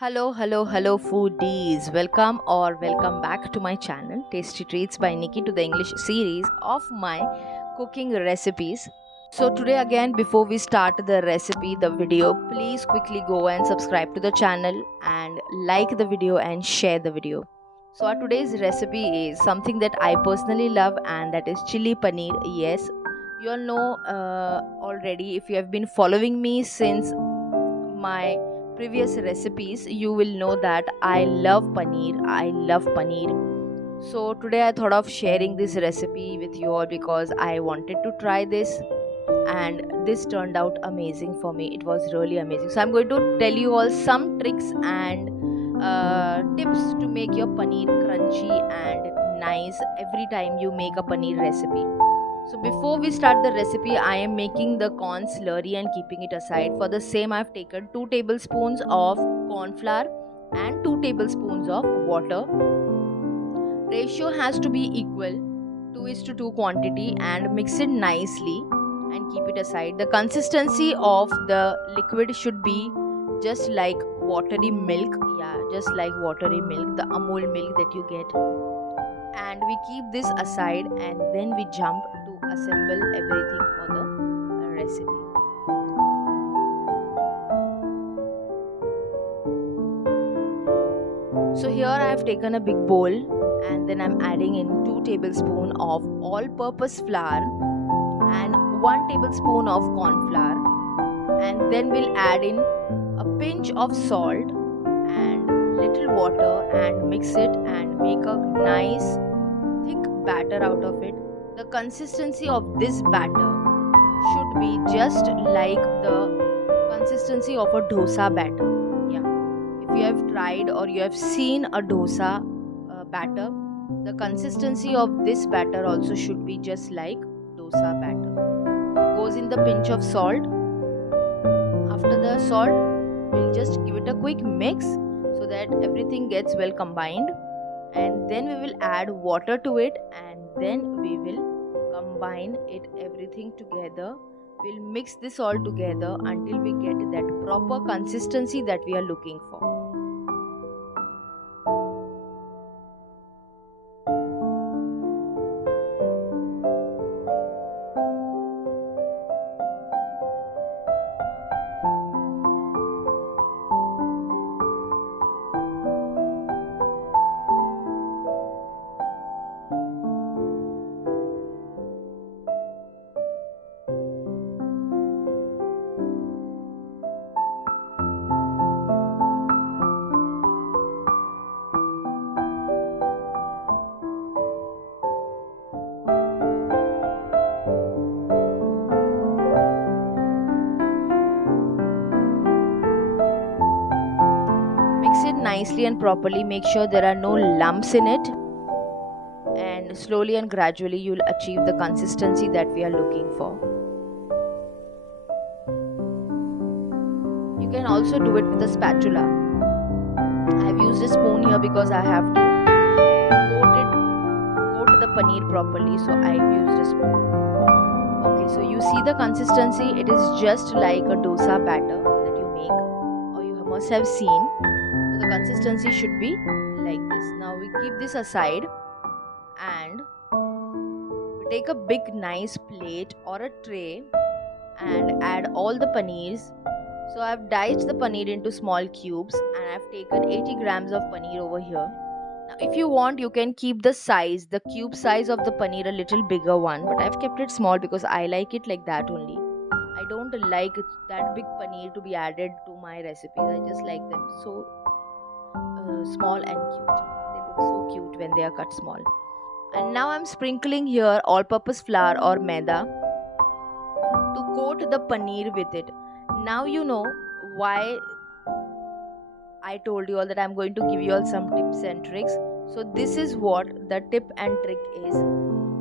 Hello, foodies. Welcome back to my channel, Tasty Treats by Nikki, to the English series of my cooking recipes. So, today, again, before we start the recipe, the video, please quickly go and subscribe to the channel and like the video and share the video. So, our today's recipe is something that I personally love, and that is chili paneer. Yes, you all know already, if you have been following me since my previous recipes, you will know that I love paneer. So today I thought of sharing this recipe with you all because I wanted to try this, and this turned out amazing for me. It was really amazing. So I'm going to tell you all some tricks and tips to make your paneer crunchy and nice every time you make a paneer recipe. So before we start the recipe, I am making the corn slurry and keeping it aside. For the same, I have taken 2 tablespoons of corn flour and 2 tablespoons of water. Ratio has to be equal, 2:2 quantity, and mix it nicely and keep it aside. The consistency of the liquid should be just like watery milk. Yeah, just like watery milk, the Amul milk that you get. And we keep this aside, and then we jump to assemble everything for the recipe. So here I have taken a big bowl, and then I'm adding in 2 tablespoons of all-purpose flour and 1 tablespoon of corn flour, and then we'll add in a pinch of salt and little water and mix it and make a nice thick batter out of it. The consistency of this batter should be just like the consistency of a dosa batter. Yeah, if you have tried or you have seen a dosa batter, the consistency of this batter also should be just like dosa batter. Goes in the pinch of salt. After the salt, we'll just give it a quick mix so that everything gets well combined, and then we will add water to it, and then we will combine it everything together. We'll mix this all together until we get that proper consistency that we are looking for. Nicely and properly, make sure there are no lumps in it, and slowly and gradually you'll achieve the consistency that we are looking for. You can also do it with a spatula. I've used a spoon here because I have to coat the paneer properly, so I've used a spoon. Okay, so you see the consistency. It is just like a dosa batter that you make, or you must have seen. The consistency should be like this. Now we keep this aside, and we take a big nice plate or a tray and add all the paneers. So I have diced the paneer into small cubes, and I have taken 80 grams of paneer over here. Now if you want, you can keep the cube size of the paneer a little bigger one, but I have kept it small because I like it like that only. I don't like that big paneer to be added to my recipes. I just like them so small and cute. They look so cute when they are cut small. And now I'm sprinkling here all-purpose flour or maida to coat the paneer with it. Now you know why I told you all that I'm going to give you all some tips and tricks. So this is what the tip and trick is.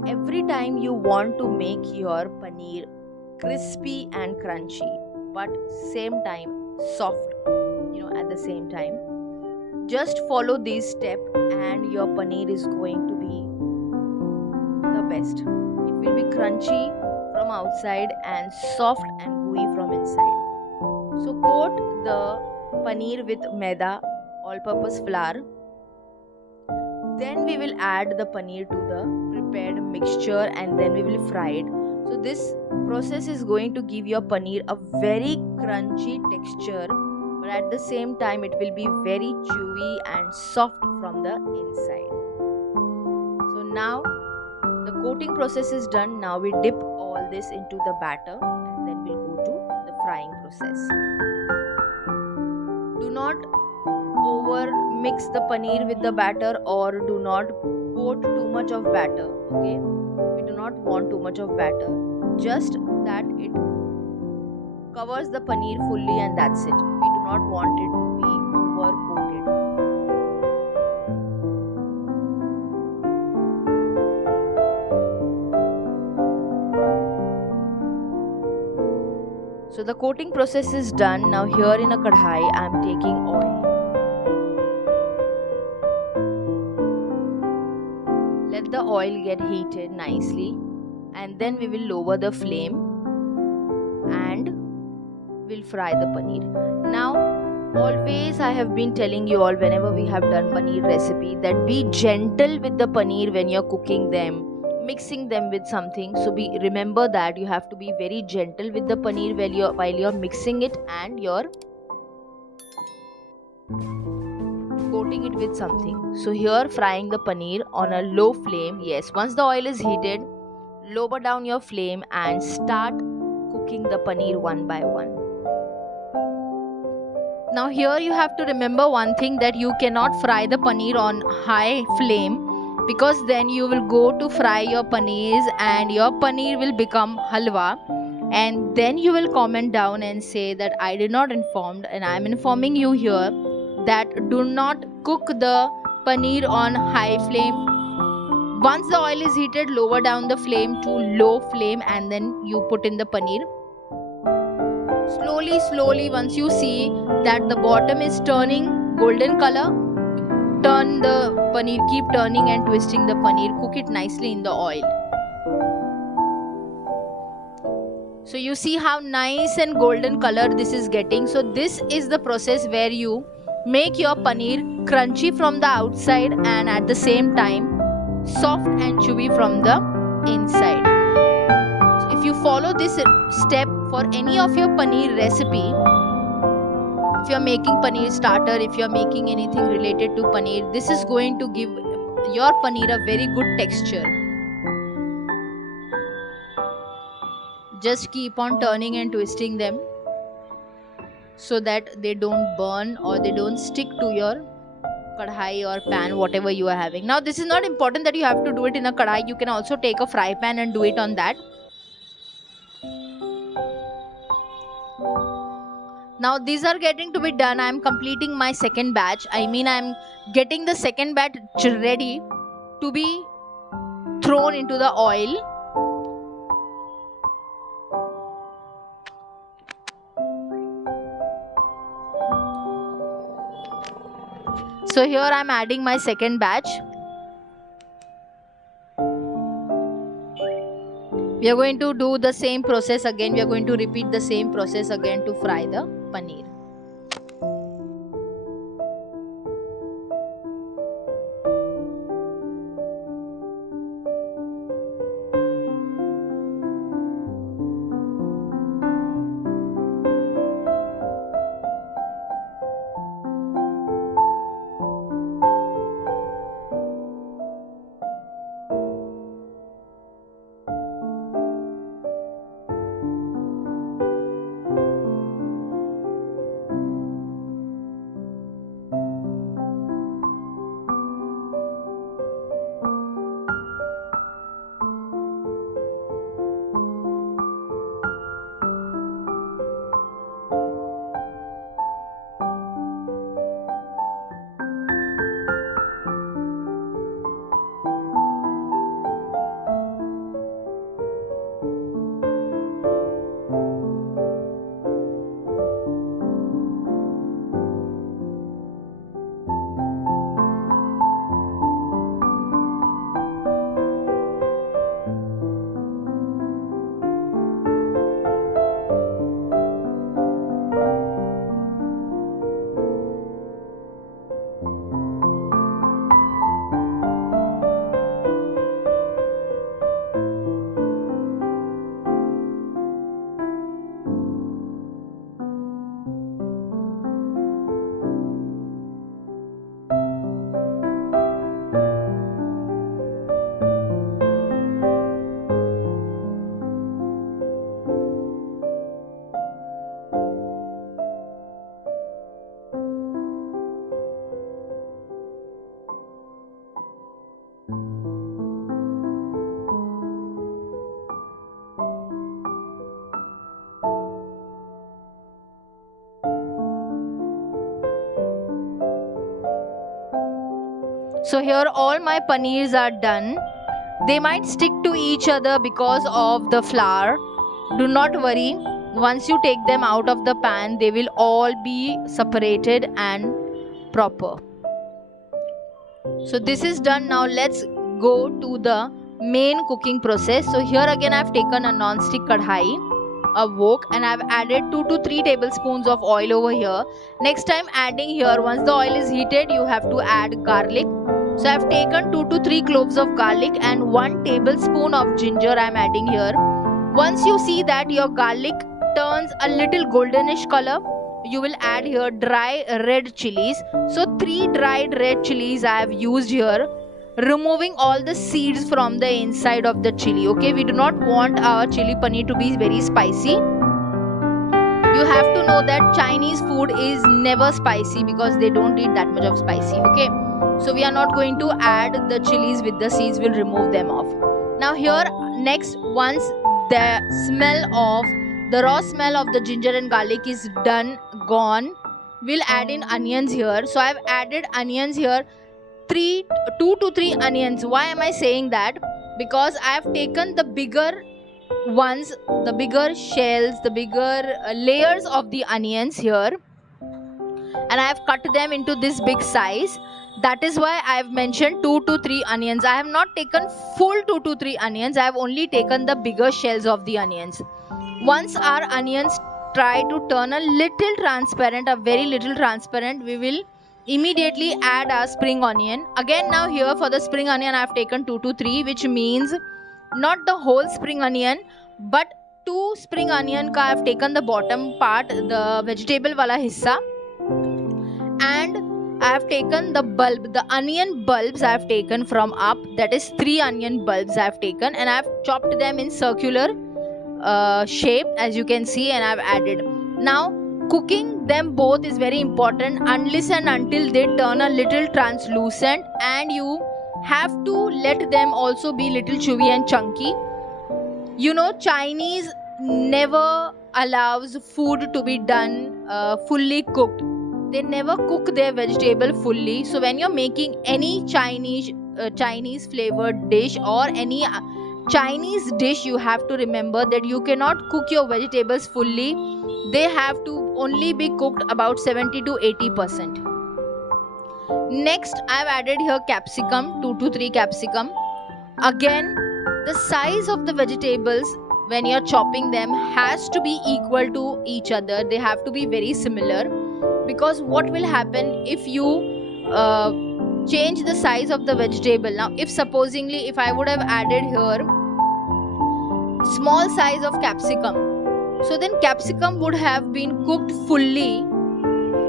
Every time you want to make your paneer crispy and crunchy, but same time soft, at the same time, just follow these steps and your paneer is going to be the best. It will be crunchy from outside and soft and gooey from inside. So coat the paneer with maida, all-purpose flour. Then we will add the paneer to the prepared mixture and then we will fry it. So this process is going to give your paneer a very crunchy texture, but at the same time it will be very chewy and soft from the inside. So now the coating process is done. Now we dip all this into the batter and then we'll go to the frying process. Do not over mix the paneer with the batter or do not coat too much of batter. Okay, we do not want too much of batter, just that it covers the paneer fully and that's it. We do not want it to be over coated. So the coating process is done. Now here in a kadhai I am taking oil. Let the oil get heated nicely and then we will lower the flame and we'll fry the paneer. Now always I have been telling you all whenever we have done paneer recipe that be gentle with the paneer when you're cooking them, mixing them with something. So remember that you have to be very gentle with the paneer while you're mixing it and you're coating it with something. So here frying the paneer on a low flame. Yes, once the oil is heated, lower down your flame and start cooking the paneer one by one. Now here you have to remember one thing, that you cannot fry the paneer on high flame, because then you will go to fry your paneers and your paneer will become halwa, and then you will comment down and say that I did not informed, and I am informing you here that do not cook the paneer on high flame. Once the oil is heated, lower down the flame to low flame and then you put in the paneer. Slowly, once you see that the bottom is turning golden color, turn the paneer, keep turning and twisting the paneer, cook it nicely in the oil. So you see how nice and golden color this is getting. So this is the process where you make your paneer crunchy from the outside and at the same time soft and chewy from the inside. So if you follow this step for any of your paneer recipe, if you are making paneer starter, if you are making anything related to paneer, this is going to give your paneer a very good texture. Just keep on turning and twisting them so that they don't burn or they don't stick to your kadhai or pan, whatever you are having. Now this is not important that you have to do it in a kadhai. You can also take a fry pan and do it on that. Now these are getting to be done. I am completing my second batch. I am getting the second batch ready to be thrown into the oil. So here I am adding my second batch. We are going to do the same process again. We are going to repeat the same process again to fry the paneer. So here all my paneers are done. They might stick to each other because of the flour. Do not worry. Once you take them out of the pan, they will all be separated and proper. So this is done. Now let's go to the main cooking process. So here again I have taken a non-stick kadhai, a wok, and I have added 2 to 3 tablespoons of oil over here. Next time adding here, once the oil is heated, you have to add garlic. So I have taken 2 to 3 cloves of garlic and 1 tablespoon of ginger I am adding here. Once you see that your garlic turns a little goldenish color, you will add here dry red chilies. So 3 dried red chilies I have used here, removing all the seeds from the inside of the chili. Okay, we do not want our chili paneer to be very spicy. You have to know that Chinese food is never spicy because they don't eat that much of spicy. Okay, so we are not going to add the chilies with the seeds, we'll remove them off. Now here next, once the raw smell of the ginger and garlic is gone, we'll add in onions here. So I've added onions here, 2 to 3 onions. Why am I saying that? Because I have taken the bigger ones, the bigger shells, the bigger layers of the onions here, and I have cut them into this big size. That is why I have mentioned 2 to 3 onions. I have not taken full 2 to 3 onions. I have only taken the bigger shells of the onions. Once our onions try to turn a little transparent, a very little transparent, we will immediately add our spring onion. Again, now here for the spring onion I have taken 2 to 3, which means not the whole spring onion, but 2 spring onion ka I have taken the bottom part, the vegetable wala hissa, and I have taken the bulb, the onion bulbs I have taken from up, that is 3 onion bulbs I have taken, and I have chopped them in circular shape as you can see, and I have added. Now cooking them both is very important unless and until they turn a little translucent, and you have to let them also be little chewy and chunky. You know, Chinese never allows food to be done fully cooked. They never cook their vegetable fully. So when you're making any Chinese flavored dish or any Chinese dish, you have to remember that you cannot cook your vegetables fully. They have to only be cooked about 70 to 80%. Next, I've added here capsicum, 2 to 3 capsicum. Again, the size of the vegetables when you're chopping them has to be equal to each other. They have to be very similar, because what will happen if you change the size of the vegetable? Now if supposingly if I would have added here small size of capsicum, so then capsicum would have been cooked fully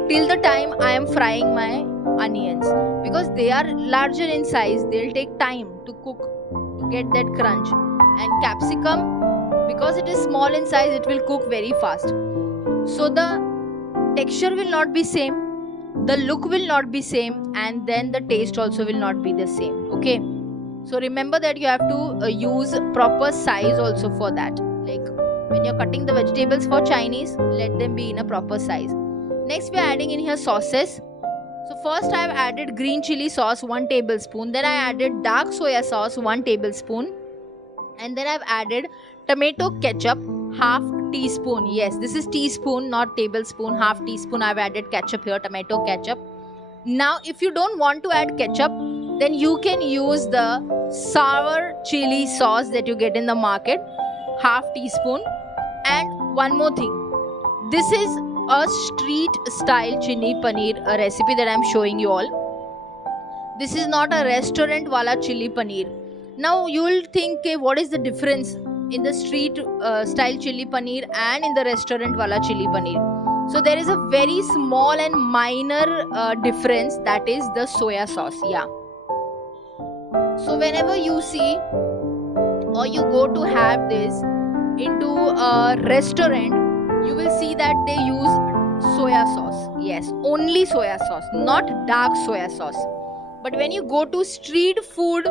till the time I am frying my onions, because they are larger in size, they'll take time to cook to get that crunch, and capsicum, because it is small in size, it will cook very fast. So the texture will not be same, the look will not be same, and then the taste also will not be the same. Okay, so remember that you have to use proper size also for that. Like when you're cutting the vegetables for Chinese, let them be in a proper size. Next we are adding in here sauces. So first I have added green chili sauce 1 tablespoon, then I added dark soya sauce 1 tablespoon, and then I have added tomato ketchup half teaspoon. Yes, this is teaspoon, not tablespoon. Half teaspoon I have added ketchup here, tomato ketchup. Now if you don't want to add ketchup, then you can use the sour chili sauce that you get in the market, half teaspoon. And one more thing, this is a street style chili paneer, a recipe that I am showing you all. This is not a restaurant wala chili paneer. Now you will think, okay, what is the difference in the street style chili paneer and in the restaurant wala chili paneer? So there is a very small and minor difference, that is the soya sauce. Yeah. So whenever you see or you go to have this into a restaurant, you will see that they use soya sauce. Yes, only soya sauce, not dark soya sauce. But when you go to street food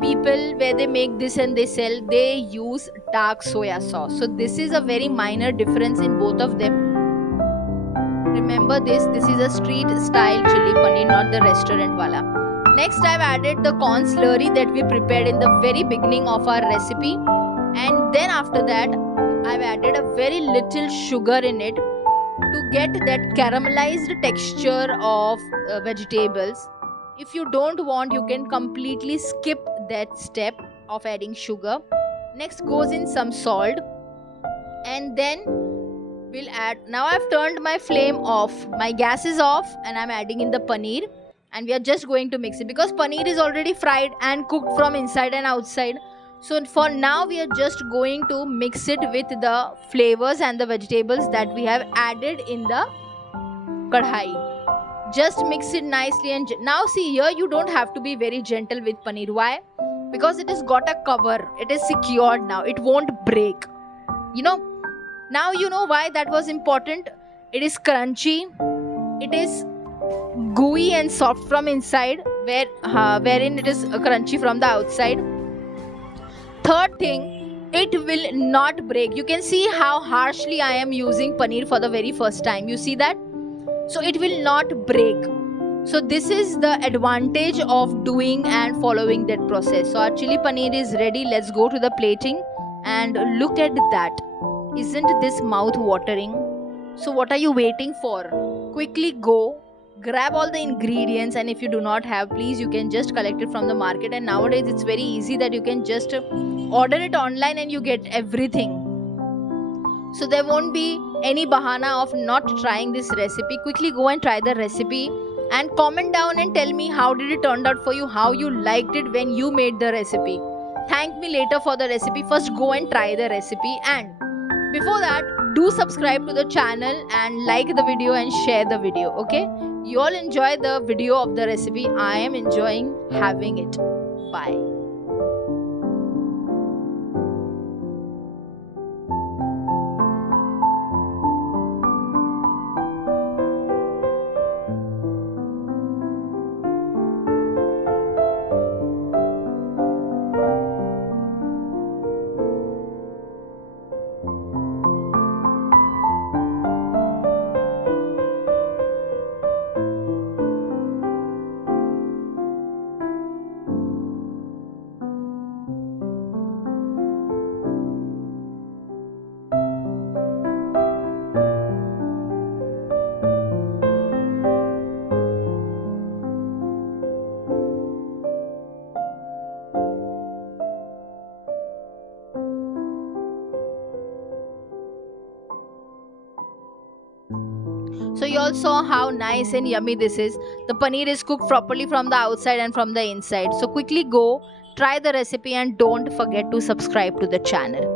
people where they make this and they sell, they use dark soya sauce. So this is a very minor difference in both of them. Remember this is a street style chili paneer, not the restaurant wala. Next, I've added the corn slurry that we prepared in the very beginning of our recipe, and then after that I've added a very little sugar in it to get that caramelized texture of vegetables. If you don't want, you can completely skip that step of adding sugar. Next goes in some salt, and then we'll add. Now I've turned my flame off, my gas is off, and I'm adding in the paneer, and we are just going to mix it because paneer is already fried and cooked from inside and outside. So for now we are just going to mix it with the flavors and the vegetables that we have added in the kadhai. Just mix it nicely, and now see here, you don't have to be very gentle with paneer. Why? Because it has got a cover, it is secured now, it won't break. Now you know why that was important. It is crunchy, it is gooey and soft from inside, wherein it is crunchy from the outside. Third thing, it will not break. You can see how harshly I am using paneer for the very first time. You see that? So it will not break. So this is the advantage of doing and following that process. So our chili paneer is ready. Let's go to the plating, and look at that. Isn't this mouth watering? So what are you waiting for? Quickly go, grab all the ingredients, and if you do not have, please, you can just collect it from the market. And nowadays it's very easy that you can just order it online and you get everything. So there won't be any bahana of not trying this recipe. Quickly go and try the recipe and comment down and tell me how did it turn out for you, how you liked it when you made the recipe. Thank me later for the recipe. First go and try the recipe, and before that, do subscribe to the channel and like the video and share the video, okay? You all enjoy the video of the recipe. I am enjoying having it. Bye. So you all saw how nice and yummy this is. The paneer is cooked properly from the outside and from the inside. So quickly go, try the recipe, and don't forget to subscribe to the channel.